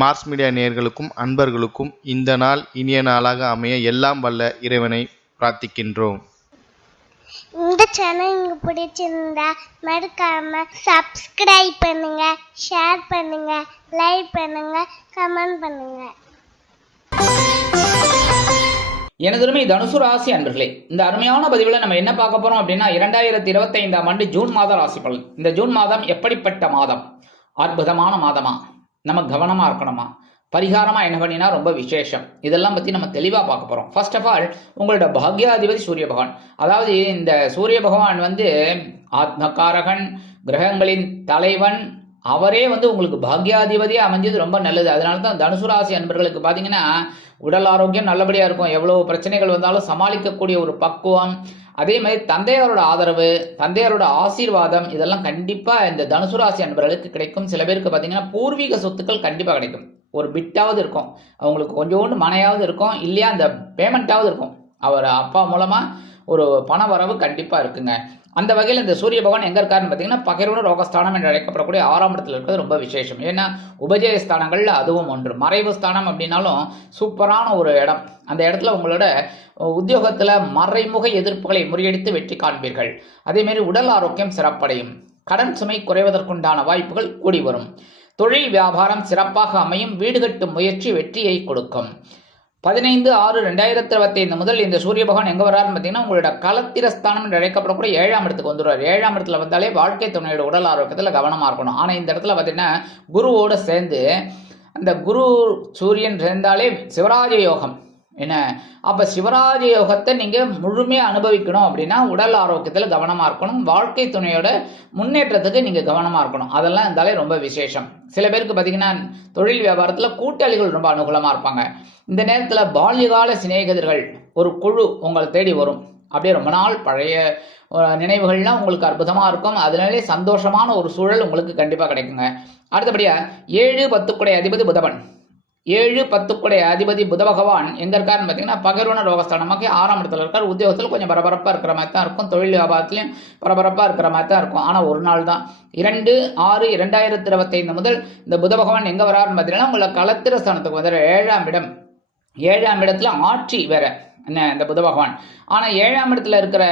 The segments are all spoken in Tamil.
மார்ஸ் மீடியா நேயர்களுக்கும் அன்பர்களுக்கும் இந்த நாள் இனிய நாளாக அமைய எல்லாம் வல்ல இறைவனை பிரார்த்திக்கின்றோம். இந்த சேனல் உங்களுக்கு பிடிச்சிருந்தா மறக்காம சப்ஸ்கிரைப் பண்ணுங்க ஷேர் பண்ணுங்க லைக் பண்ணுங்க கமெண்ட் பண்ணுங்க. எனதுமே தனுசு ராசி அன்பர்களே இந்த அருமையான பதிவில் நம்ம என்ன பார்க்க போறோம் அப்படின்னா இரண்டாயிரத்தி இருபத்தைந்தாம் ஆண்டு ஜூன் மாத ராசி பலன். இந்த ஜூன் மாதம் எப்படிப்பட்ட மாதம்? அற்புதமான மாதமா? நம்ம கவனமாக இருக்கணுமா? பரிகாரமாக என்ன பண்ணினா ரொம்ப விசேஷம். இதெல்லாம் பற்றி நம்ம தெளிவாக பார்க்க போகிறோம் ஃபர்ஸ்ட் ஆஃப் ஆல் உங்களோட பாக்யாதிபதி சூரிய பகவான். அதாவது இந்த சூரிய பகவான் வந்து ஆத்மகாரகன் கிரகங்களின் தலைவன். அவரே வந்து உங்களுக்கு பாக்யாதிபதியே அமைஞ்சது ரொம்ப நல்லது. அதனால தான் தனுசு ராசி அன்பர்களுக்கு பார்த்தீங்கன்னா உடல் ஆரோக்கியம் நல்லபடியாக இருக்கும். எவ்வளோ பிரச்சனைகள் வந்தாலும் சமாளிக்கக்கூடிய ஒரு பக்குவம். அதே மாதிரி தந்தையாரோட ஆதரவு தந்தையாரோட ஆசீர்வாதம் இதெல்லாம் கண்டிப்பாக இந்த தனுசு ராசி அன்பர்களுக்கு கிடைக்கும். சில பேருக்கு பார்த்தீங்கன்னா பூர்வீக சொத்துக்கள் கண்டிப்பாக கிடைக்கும். ஒரு பிட்டாவது இருக்கும். அவங்களுக்கு கொஞ்சோண்டு மனையாவது இருக்கும். இல்லையா அந்த பேமெண்ட்டாவது இருக்கும். அவர் அப்பா மூலமாக ஒரு பண வரவு கண்டிப்பாக இருக்குங்க. அந்த வகையில் இந்த சூரிய பகவான் எங்கே இருக்காருன்னு பார்த்தீங்கன்னா பகிர்வு ரோகஸ்தானம் என்று அழைக்கப்படக்கூடிய ஆறாம் இடத்துல இருக்கிறது ரொம்ப விசேஷம். ஏன்னா உபஜய ஸ்தானங்களில் அதுவும் ஒன்று. மறைவு ஸ்தானம் அப்படின்னாலும் சூப்பரான ஒரு இடம். அந்த இடத்துல உங்களோட உத்தியோகத்தில் மறைமுக எதிர்ப்புகளை முறியடித்து வெற்றி காண்பீர்கள். அதேமாரி உடல் ஆரோக்கியம் சிறப்படையும். கடன் சுமை குறைவதற்குண்டான வாய்ப்புகள் கூடி வரும். தொழில் வியாபாரம் சிறப்பாக அமையும். வீடு கட்டும் முயற்சி வெற்றியை கொடுக்கும். பதினைந்து ஆறு ரெண்டாயிரத்தி இருபத்தி ஐந்து முதல் இந்த சூரிய பகவான் எங்க வராருன்னு பார்த்தீங்கன்னா உங்களோட கலத்திரஸ்தானம் என்று அழைக்கப்படக்கூடிய ஏழாம் இடத்துக்கு வந்துடுவார் ஏழாம் இடத்துல வந்தாலே வாழ்க்கை துணையோட உடல் ஆரோக்கியத்தில் கவனமாக இருக்கணும். ஆனால் இந்த இடத்துல பார்த்தீங்கன்னா குருவோட சேர்ந்து அந்த குரு சூரியன் சேர்ந்தாலே சிவராஜ யோகம். என்ன? அப்போ சிவராஜ யோகத்தை நீங்கள் முழுமையாக அனுபவிக்கணும் அப்படின்னா உடல் ஆரோக்கியத்தில் கவனமாக இருக்கணும். வாழ்க்கை துணையோட முன்னேற்றத்துக்கு நீங்கள் கவனமாக இருக்கணும். அதெல்லாம் இருந்தாலே ரொம்ப விசேஷம். சில பேருக்கு பார்த்தீங்கன்னா தொழில் வியாபாரத்தில் கூட்டாளிகள் ரொம்ப அனுகூலமாக இருப்பாங்க. இந்த நேரத்தில் பால்யகால சிநேகிதர்கள் ஒரு குழு உங்களை தேடி வரும். அப்படியே ரொம்ப நாள் பழைய நினைவுகள்லாம் உங்களுக்கு அற்புதமாக இருக்கும். அதனாலே சந்தோஷமான ஒரு சூழல் உங்களுக்கு கண்டிப்பாக கிடைக்குங்க. அடுத்தபடியாக ஏழு பத்துக்குடைய அதிபதி புதவன் ஏழு பத்துக்குடைய அதிபதி புத பகவான் எங்க இருக்காருன்னு பார்த்தீங்கன்னா பகர்வன ரோகஸ்தானமாக ஆறாம் இடத்துல இருக்கார். உத்தியோகத்தில் கொஞ்சம் பரபரப்பாக இருக்கிற மாதிரி தான் இருக்கும். தொழில் வியாபாரத்துலையும் பரபரப்பாக இருக்கிற மாதிரி தான் இருக்கும். ஆனால் ஒரு நாள் தான். இரண்டு ஆறு இரண்டாயிரத்தி இருபத்தைந்து முதல் இந்த புத பகவான் எங்கே வராருன்னு பார்த்தீங்கன்னா உங்களை களத்திர ஸ்தானத்துக்கு வந்து ஏழாம் இடம். ஏழாம் இடத்துல ஆட்சி வேற. என்ன இந்த புத பகவான். ஆனால் ஏழாம் இடத்துல இருக்கிற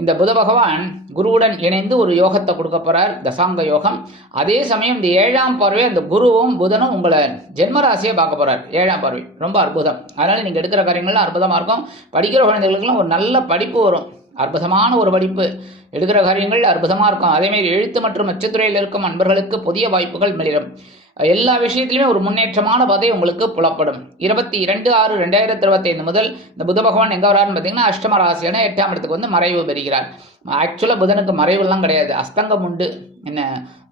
இந்த புத பகவான் குருவுடன் இணைந்து ஒரு யோகத்தை கொடுக்க போகிறார் தசாங்க யோகம். அதே சமயம் இந்த ஏழாம் பார்வை அந்த குருவும் புதனும் உங்களை ஜென்மராசியை பார்க்க போறார். ஏழாம் பார்வை. ரொம்ப அற்புதம். அதனால் நீங்கள் எடுக்கிற காரியங்கள்லாம் அற்புதமாக இருக்கும். படிக்கிற குழந்தைகளுக்கெல்லாம் ஒரு நல்ல படிப்பு வரும். அற்புதமான ஒரு படிப்பு. எடுக்கிற காரியங்கள் அற்புதமாக இருக்கும். அதேமாரி எழுத்து மற்றும் அச்சுத்துறையில் இருக்கும் அன்பர்களுக்கு புதிய வாய்ப்புகள் மிளிரும். எல்லா விஷயத்திலுமே ஒரு முன்னேற்றமான பாதை உங்களுக்கு புலப்படும். இருபத்தி இரண்டு ஆறு ரெண்டாயிரத்தி இருபத்தி ஐந்து முதல் இந்த புத பகவான் எங்கே வராருன்னு பார்த்தீங்கன்னா அஷ்டம ராசியான எட்டாம் இடத்துக்கு வந்து மறைவு பெறுகிறார். ஆக்சுவலாக புதனுக்கு மறைவுலாம் கிடையாது. அஸ்தங்கம் உண்டு. என்ன?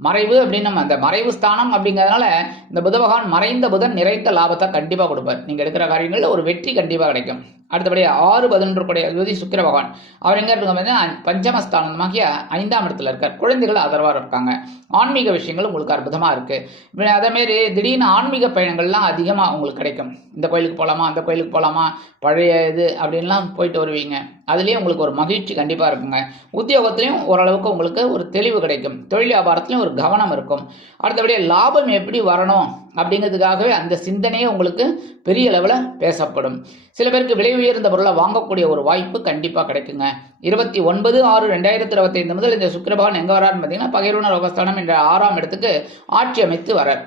மறைவு அப்படின்னு நம்ம அந்த மறைவு ஸ்தானம் அப்படிங்கிறதுனால இந்த புத பகவான் மறைந்த புதன் நிறைந்த லாபத்தை கண்டிப்பாக கொடுப்பார். நீங்கள் எடுக்கிற காரியங்களில் ஒரு வெற்றி கண்டிப்பாக கிடைக்கும். அடுத்தபடி ஆறு பதினொன்று கூடிய அதிபதி சுக்கிர பகவான். அவர் எங்கே இருக்க பார்த்தீங்கன்னா பஞ்சமஸ்தானமாகிய ஐந்தாம் இடத்துல இருக்கார். குழந்தைகள் ஆதரவாக இருக்காங்க ஆன்மீக விஷயங்கள் உங்களுக்கு அற்புதமாக இருக்குது அதேமாரி திடீர்னு ஆன்மீக பயணங்கள்லாம் அதிகமாக உங்களுக்கு கிடைக்கும். இந்த கோயிலுக்கு போகலாமா அந்த கோயிலுக்கு போகலாமா பழைய இது அப்படின்லாம் போயிட்டு வருவீங்க. அதுலேயே உங்களுக்கு ஒரு மகிழ்ச்சி கண்டிப்பாக இருக்குங்க. உத்தியோகத்துலேயும் ஓரளவுக்கு உங்களுக்கு ஒரு தெளிவு கிடைக்கும். தொழில் வியாபாரத்துலையும் ஒரு கவனம் இருக்கும். அடுத்தபடியே லாபம் எப்படி வரணும் அப்படிங்கிறதுக்காகவே அந்த சிந்தனையே உங்களுக்கு பெரிய அளவில் பேசப்படும். சில பேருக்கு விலை உயர்ந்த பொருளை வாங்கக்கூடிய ஒரு வாய்ப்பு கண்டிப்பாக கிடைக்குங்க. இருபத்தி ஒன்பது ஆறு ரெண்டாயிரத்தி இருபத்தைந்து முதல் இந்த சுக்கிரபகவான் எங்கே வராருன்னு பார்த்தீங்கன்னா பகிர்வுணர் உபஸ்தானம் என்ற ஆறாம் இடத்துக்கு ஆட்சி அமைத்து வரார்.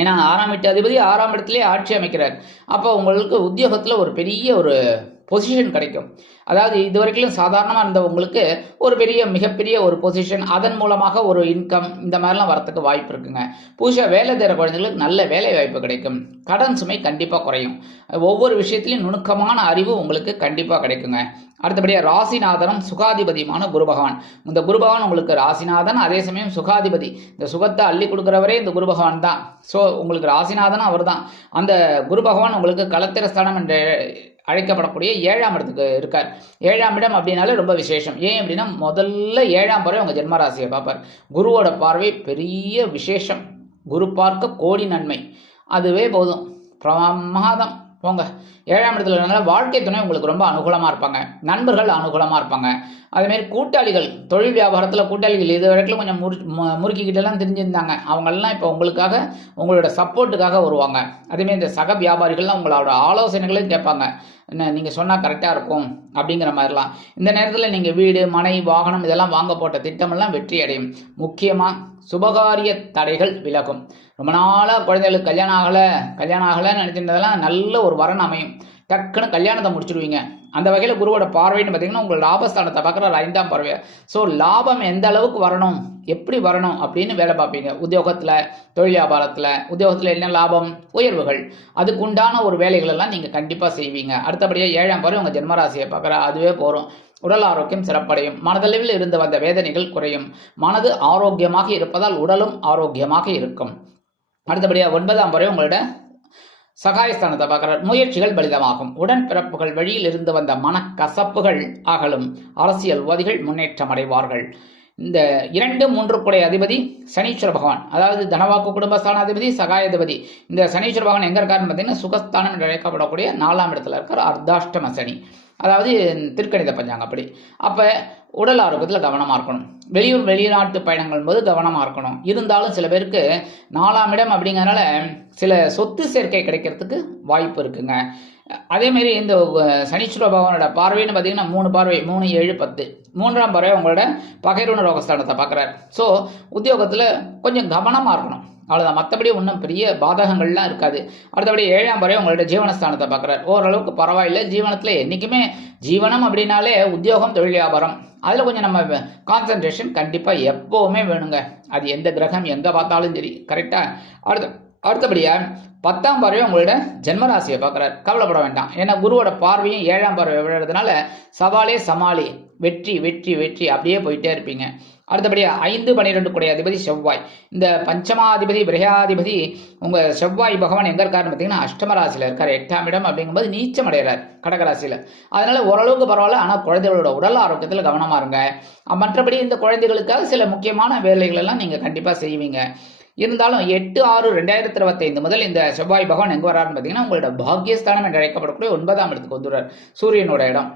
ஏன்னா ஆறாம் எட்டு அதிபதி ஆறாம் இடத்துலேயே ஆட்சி அமைக்கிறார். அப்போ உங்களுக்கு உத்தியோகத்தில் ஒரு பெரிய ஒரு பொசிஷன் கிடைக்கும். அதாவது இது வரைக்கும் சாதாரணமாக இருந்த உங்களுக்கு ஒரு பெரிய மிகப்பெரிய ஒரு பொசிஷன் அதன் மூலமாக ஒரு இன்கம் இந்த மாதிரிலாம் வரத்துக்கு வாய்ப்பு இருக்குங்க. புதுசாக வேலை தேர குழந்தைங்களுக்கு நல்ல வேலை வாய்ப்பு கிடைக்கும். கடன் சுமை கண்டிப்பாக குறையும். ஒவ்வொரு விஷயத்திலையும் நுணுக்கமான அறிவு உங்களுக்கு கண்டிப்பாக கிடைக்குங்க. அடுத்தபடியாக ராசிநாதனும் சுகாதிபதியுமான குரு பகவான். இந்த குரு பகவான் உங்களுக்கு ராசிநாதன் அதே சமயம் சுகாதிபதி. இந்த சுகத்தை அள்ளி கொடுக்குறவரே இந்த குரு பகவான் தான். ஸோ உங்களுக்கு ராசிநாதனும் அவர் தான் அந்த குரு பகவான் உங்களுக்கு களத்திரஸ்தானம் என்ற அழைக்கப்படக்கூடிய ஏழாம் இடத்துக்கு இருக்கார். ஏழாம் இடம் அப்படின்னாலே ரொம்ப விசேஷம். ஏன் அப்படின்னா முதல்ல ஏழாம் பார்வை உங்கள் ஜென்மராசியை பார்ப்பார். குருவோட பார்வை பெரிய விசேஷம். குரு பார்க்க கோடி நன்மை. அதுவே போதும். பிரமாதம். போங்க. ஏழாம் இடத்துல இருந்தாலும் வாழ்க்கை துணை உங்களுக்கு ரொம்ப அனுகூலமாக இருப்பாங்க. நண்பர்கள் அனுகூலமாக இருப்பாங்க. அதேமாரி கூட்டாளிகள் தொழில் வியாபாரத்தில் கூட்டாளிகள் இது வரைக்கும் கொஞ்சம் முறு மு- முறுக்கிக்கிட்டெல்லாம் தெரிஞ்சிருந்தாங்க. அவங்கெல்லாம் இப்போ உங்களுக்காக உங்களோட சப்போர்ட்டுக்காக வருவாங்க. அதேமாரி இந்த சக வியாபாரிகள்லாம் உங்களோட ஆலோசனைகளையும் கேட்பாங்க. என்ன நீங்கள் சொன்னால் கரெக்டாக இருக்கும் அப்படிங்கிற மாதிரிலாம். இந்த நேரத்தில் நீங்கள் வீடு மனை வாகனம் இதெல்லாம் வாங்க போட்ட திட்டமெல்லாம் வெற்றி அடையும் முக்கியமாக சுபகாரிய தடைகள் விலகும். ரொம்ப நாளாக குழந்தைகளுக்கு கல்யாணம் ஆகலை கல்யாணம் ஆகலைன்னு நினச்சிருந்ததெல்லாம் நல்ல ஒரு வரன் அமையும். டக்குன்னு கல்யாணத்தை முடிச்சிடுவீங்க. அந்த வகையில் குருவோட பார்வைன்னு பார்த்தீங்கன்னா உங்கள் லாபஸ்தானத்தை பார்க்குற ஐந்தாம் பார்வை ஸோ லாபம் எந்த அளவுக்கு வரணும் எப்படி வரணும் அப்படின்னு வேலை பார்ப்பீங்க. உத்தியோகத்தில் தொழில் வியாபாரத்தில் உத்தியோகத்தில் என்ன லாபம்? உயர்வுகள். அதுக்கு உண்டான ஒரு வேலைகளெல்லாம் நீங்கள் கண்டிப்பாக செய்வீங்க. அடுத்தபடியாக ஏழாம் பார்வை உங்கள் ஜென்மராசியை பார்க்குற அதுவே போகிறோம் உடல் ஆரோக்கியம் சிறப்படையும். மனதளவில் இருந்து வந்த வேதனைகள் குறையும். மனது ஆரோக்கியமாக இருப்பதால் உடலும் ஆரோக்கியமாக இருக்கும். அடுத்தபடியாக ஒன்பதாம் முறை உங்களோட சகாயஸ்தானத்தை பார்க்குறார். முயற்சிகள் பலிதமாகும். உடன்பிறப்புகள் வழியில் இருந்து வந்த மனக்கசப்புகள் அகலும். அரசியல்வாதிகள் முன்னேற்றம் அடைவார்கள். இந்த இரண்டு மூன்று குடை அதிபதி சனீஸ்வர பகவான் அதாவது தனவாக்கு குடும்பஸ்தானாதிபதி சகாயாதிபதி. இந்த சனீஸ்வர பகவான் எங்க இருக்காருன்னு பார்த்தீங்கன்னா சுகஸ்தானம் என்று அழைக்கப்படக்கூடிய நாலாம் இடத்துல இருக்கார். அர்த்தாஷ்டம சனி. அதாவது திருக்கணித பஞ்சாங்க அப்படி. அப்போ உடல் ஆரோக்கியத்தில் கவனமாக இருக்கணும். வெளியூர் வெளிநாட்டு பயணங்கள் போது கவனமாக இருக்கணும். இருந்தாலும் சில பேருக்கு நாலாம் இடம் அப்படிங்கறனால சில சொத்து சேர்க்கை கிடைக்கிறதுக்கு வாய்ப்பு இருக்குங்க. அதேமாரி இந்த சனீஸ்வர பகவானோட பார்வைன்னு பார்த்தீங்கன்னா மூணு பார்வை மூணு ஏழு பத்து. மூன்றாம் பார்வை உங்களோட பகைருண ரோகஸ்தானத்தை பார்க்குறாரு. ஸோ உத்தியோகத்தில் கொஞ்சம் கவனமாக இருக்கணும். அவ்வளோதான் மற்றபடி ஒன்றும் பெரிய பாதகங்கள்லாம் இருக்காது. அடுத்தபடி ஏழாம் வரை உங்களோட ஜீவனஸ்தானத்தை பார்க்குறாரு. ஓரளவுக்கு பரவாயில்லை. ஜீவனத்தில் என்றைக்குமே ஜீவனம் அப்படின்னாலே உத்தியோகம் தொழில் வியாபாரம். அதில் கொஞ்சம் நம்ம கான்சன்ட்ரேஷன் கண்டிப்பாக எப்போவுமே வேணுங்க. அது எந்த கிரகம் எங்கே பார்த்தாலும் சரி. கரெக்டாக அடுத்த அடுத்தபடியாக பத்தாம் பறவை உங்களோட ஜென்மராசியை பார்க்குறாரு. கவலைப்பட வேண்டாம். ஏன்னா குருவோட பார்வையும் ஏழாம் பார்வை விழுறதுனால சவாலே சமாளி. வெற்றி வெற்றி வெற்றி. அப்படியே போயிட்டே இருப்பீங்க. அடுத்தபடியாக ஐந்து பன்னிரெண்டு குடைய அதிபதி செவ்வாய். இந்த பஞ்சமாதிபதி பிரகாதிபதி உங்கள் செவ்வாய் பகவான் எங்கே இருக்காருன்னு பார்த்தீங்கன்னா அஷ்டம ராசியில் இருக்கார். எட்டாம் இடம் அப்படிங்கும்போது நீச்சம் அடைகிறார் கடகராசியில். அதனால் ஓரளவுக்கு பரவாயில்ல ஆனால் குழந்தைகளோட உடல் ஆரோக்கியத்தில் கவனமாக இருங்க. மற்றபடி இந்த குழந்தைகளுக்காக சில முக்கியமான வேலைகள் எல்லாம் நீங்கள் கண்டிப்பாக செய்வீங்க. இருந்தாலும் எட்டு ஆறு ரெண்டாயிரத்தி இருபத்தைந்து முதல் இந்த செவ்வாய் பகவான் எங்கே வராருன்னு பார்த்தீங்கன்னா உங்களோட பாக்கியஸ்தானம் என்று அழைக்கப்படக்கூடிய ஒன்பதாம் இடத்துக்கு வந்துடுறார். சூரியனோட இடம்.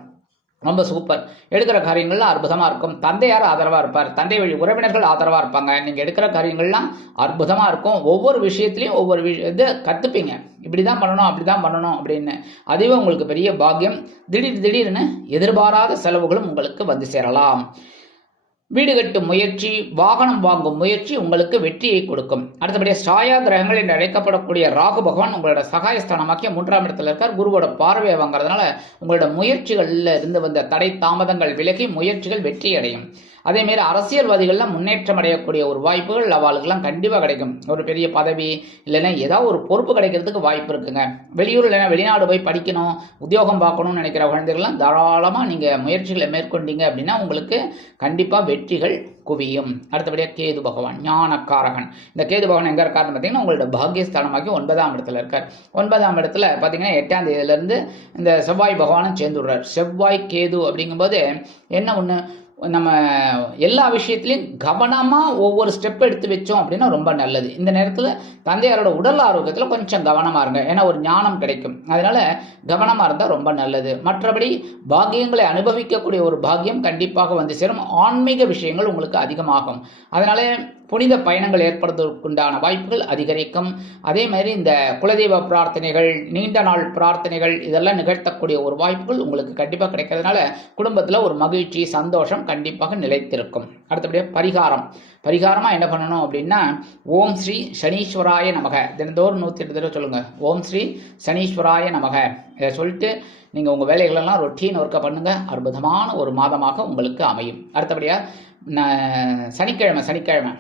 ரொம்ப சூப்பர். எடுக்கிற காரியங்கள்லாம் அற்புதமாக இருக்கும். தந்தையார் ஆதரவாக இருப்பார். தந்தை வழி உறவினர்கள் ஆதரவாக இருப்பாங்க. நீங்கள் எடுக்கிற காரியங்கள்லாம் அற்புதமாக இருக்கும். ஒவ்வொரு விஷயத்துலையும் ஒவ்வொரு விஷ இது கற்றுப்பீங்க இப்படி தான் பண்ணணும் அப்படி தான் பண்ணணும் அப்படின்னு. அதுவே உங்களுக்கு பெரிய பாக்கியம். திடீர் திடீர்னு எதிர்பாராத செலவுகளும் உங்களுக்கு வந்து சேரலாம். வீடு கட்டும் முயற்சி வாகனம் வாங்கும் முயற்சி உங்களுக்கு வெற்றியை கொடுக்கும். அடுத்தபடியாக சாயா கிரகங்கள் என்று அழைக்கப்படக்கூடிய ராகு பகவான் உங்களோட சகாயஸ்தானமாக்கிய மூன்றாம் இடத்துல இருக்கார். குருவோட பார்வையை வாங்குறதுனால உங்களோட முயற்சிகளில் இருந்து வந்த தடை தாமதங்கள் விலகி முயற்சிகள் வெற்றி அடையும் அதேமாரி அரசியல்வாதிகள்லாம் முன்னேற்றம் அடையக்கூடிய ஒரு வாய்ப்புகள் அவளுக்கெல்லாம் கண்டிப்பாக கிடைக்கும். ஒரு பெரிய பதவி இல்லைன்னா ஏதாவது ஒரு பொறுப்பு கிடைக்கிறதுக்கு வாய்ப்பு இருக்குங்க. வெளியூர் இல்லைன்னா வெளிநாடு போய் படிக்கணும் உத்தியோகம் பார்க்கணும்னு நினைக்கிற குழந்தைகள்லாம் தாராளமாக நீங்கள் முயற்சிகளை மேற்கொண்டீங்க அப்படின்னா உங்களுக்கு கண்டிப்பாக வெற்றிகள் குவியும். அடுத்தபடியாக கேது பகவான் ஞானக்காரகன். இந்த கேது பகவான் எங்கே இருக்காருன்னு பார்த்தீங்கன்னா உங்களோட பாக்கியஸ்தானமாக்கி ஒன்பதாம் இடத்துல இருக்கார். ஒன்பதாம் இடத்துல பார்த்தீங்கன்னா எட்டாம் தேதியிலேருந்து இந்த செவ்வாய் பகவானும் சேர்ந்து விடுறார் செவ்வாய் கேது அப்படிங்கும்போது என்ன ஒன்று நம்ம எல்லா விஷயத்துலையும் கவனமாக ஒவ்வொரு ஸ்டெப் எடுத்து வச்சோம் அப்படின்னா ரொம்ப நல்லது. இந்த நேரத்தில் தந்தையாரோட உடல் ஆரோக்கியத்தில் கொஞ்சம் கவனமாக இருங்க. ஏன்னா ஒரு ஞானம் கிடைக்கும். அதனால் கவனமாக இருந்தால் ரொம்ப நல்லது. மற்றபடி பாக்கியங்களை அனுபவிக்கக்கூடிய ஒரு பாக்கியம் கண்டிப்பாக வந்து சேரும். ஆன்மீக விஷயங்கள் உங்களுக்கு அதிகமாகும். அதனால் புனித பயணங்கள் ஏற்படுவதற்குண்டான வாய்ப்புகள் அதிகரிக்கும். அதே மாதிரி இந்த குலதெய்வ பிரார்த்தனைகள் நீண்ட நாள் பிரார்த்தனைகள் இதெல்லாம் நிகழ்த்தக்கூடிய ஒரு வாய்ப்புகள் உங்களுக்கு கண்டிப்பாக கிடைக்கிறதுனால குடும்பத்தில் ஒரு மகிழ்ச்சி சந்தோஷம் கண்டிப்பாக நிலைத்திருக்கும். அடுத்தபடியாக பரிகாரம். பரிகாரமாக என்ன பண்ணணும் அப்படின்னா ஓம் ஸ்ரீ சனீஸ்வராய நமக. தினந்தோறும் நூற்றி எட்டு தடவை சொல்லுங்கள் ஓம் ஸ்ரீ சனீஸ்வராய நமக. இதை சொல்லிட்டு நீங்கள் உங்கள் வேலைகளெல்லாம் ரொட்டீன் ஒர்க்கை பண்ணுங்கள் அற்புதமான ஒரு மாதமாக உங்களுக்கு அமையும். அடுத்தபடியாக சனிக்கிழமை சனிக்கிழமை.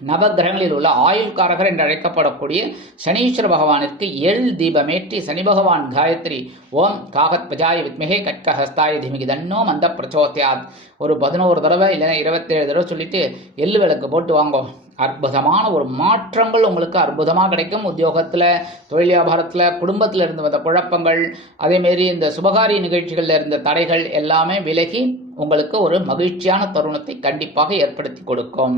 நவகிரகங்களில் உள்ள ஆயுள்காரகர் என்று அழைக்கப்படக்கூடிய சனீஸ்வர பகவானிற்கு எள் தீபமேற்றி சனி பகவான் காயத்ரி ஓம் காகத் பஜாய வித்மிகே கட்கஹஸ்தாய திமிகி தன்னோ மந்த பிரச்சோத்தியாத் ஒரு பதினோரு தடவை இல்லைன்னா இருபத்தேழு தடவை சொல்லிட்டு எள்ளு விளக்கு போட்டு வாங்கோ. அற்புதமான ஒரு மாற்றங்கள் உங்களுக்கு அற்புதமாக கிடைக்கும். உத்தியோகத்தில் தொழில் வியாபாரத்தில் குடும்பத்தில் இருந்து வந்த குழப்பங்கள் அதேமாரி இந்த சுபகாரிய நிகழ்ச்சிகளில் இருந்த தடைகள் எல்லாமே விலகி உங்களுக்கு ஒரு மகிழ்ச்சியான தருணத்தை கண்டிப்பாக ஏற்படுத்தி கொடுக்கும்.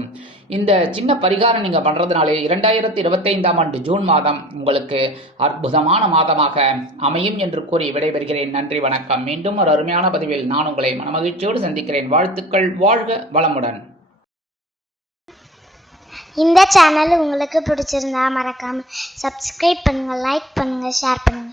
இந்த சின்ன பரிகாரம் நீங்கள் பண்ணுறதுனாலே இரண்டாயிரத்தி இருபத்தைந்தாம் ஆண்டு ஜூன் மாதம் உங்களுக்கு அற்புதமான மாதமாக அமையும் என்று கூறி விடைபெறுகிறேன். நன்றி வணக்கம். மீண்டும் ஒரு அருமையான பதிவில் நான் உங்களை மனமகிழ்ச்சியோடு சந்திக்கிறேன். வாழ்த்துக்கள் வாழ்க வளமுடன். இந்த சேனல் உங்களுக்கு பிடிச்சிருந்தா மறக்காம சப்ஸ்கிரைப் பண்ணுங்க லைக் பண்ணுங்க ஷேர் பண்ணுங்க.